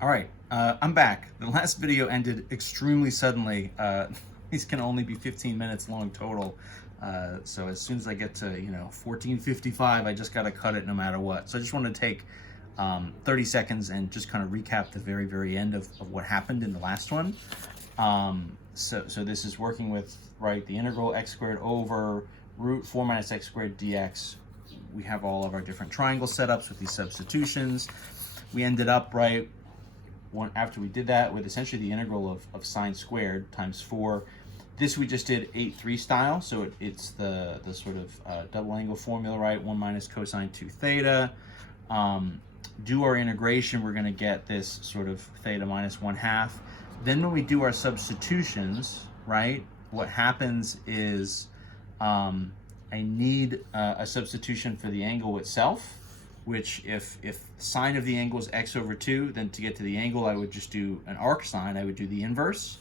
All right, I'm back. The last video ended extremely suddenly. These can only be 15 minutes long total. So as soon as I get to, 14:55, I just got to cut it no matter what. So I just want to take 30 seconds and just kind of recap the very, very end of what happened in the last one. So this is working with, right, the integral x squared over root 4 minus x squared dx. We have all of our different triangle setups with these substitutions. We ended up, right, after we did that with essentially the integral of sine squared times 4. This we just did 8-3 style, so it's the sort of double angle formula, right? 1 minus cosine 2 theta. Do our integration, we're going to get this sort of theta minus 1/2. Then when we do our substitutions, right, what happens is I need a substitution for the angle itself, which if sine of the angle is x over 2, then to get to the angle, I would just do an arc sine. I would do the inverse.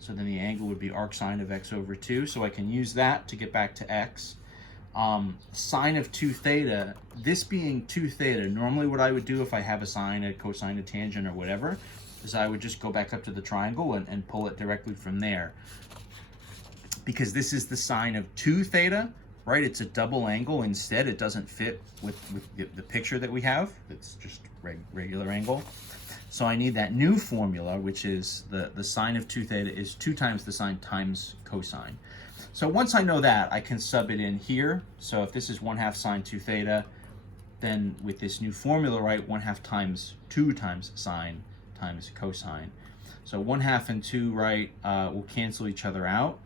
So then the angle would be arc sine of x over 2. So I can use that to get back to x. Sine of 2 theta, this being 2 theta, normally what I would do if I have a sine, a cosine, a tangent, or whatever, is I would just go back up to the triangle and pull it directly from there. Because this is the sine of 2 theta, right? It's a double angle. Instead, it doesn't fit with the picture that we have. It's just regular angle. So I need that new formula, which is the sine of 2 theta is 2 times the sine times cosine. So once I know that, I can sub it in here. So if this is 1/2 sine 2 theta, then with this new formula, right, 1/2 times 2 times sine times cosine. So 1/2 and 2, right, will cancel each other out.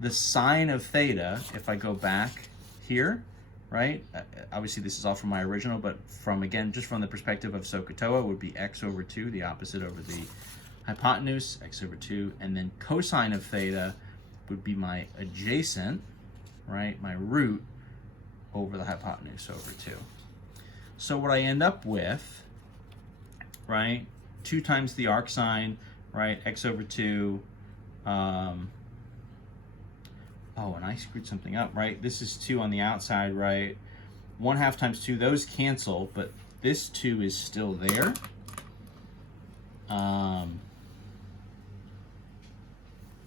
The sine of theta, if I go back here, right, obviously this is all from my original, but from, again, just from the perspective of SOHCAHTOA, would be x over 2, the opposite over the hypotenuse, x over 2, and then cosine of theta would be my adjacent, right, my root over the hypotenuse over 2. So what I end up with, right, 2 times the arc sine, right, x over 2, oh, and I screwed something up, right? This is 2 on the outside, right? 1/2 times 2, those cancel, but this 2 is still there.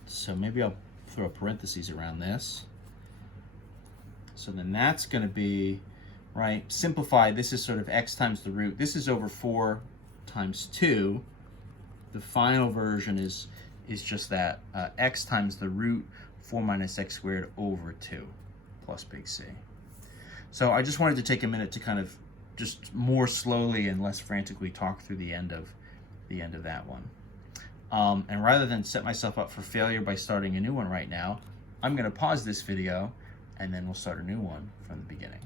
So maybe I'll throw parentheses around this. So then that's going to be, right, simplified. This is sort of x times the root. This is over 4 times 2. The final version is just that x times the root 4 minus x squared over 2 plus big C. So I just wanted to take a minute to kind of just more slowly and less frantically talk through the end of that one. And rather than set myself up for failure by starting a new one right now, I'm going to pause this video and then we'll start a new one from the beginning.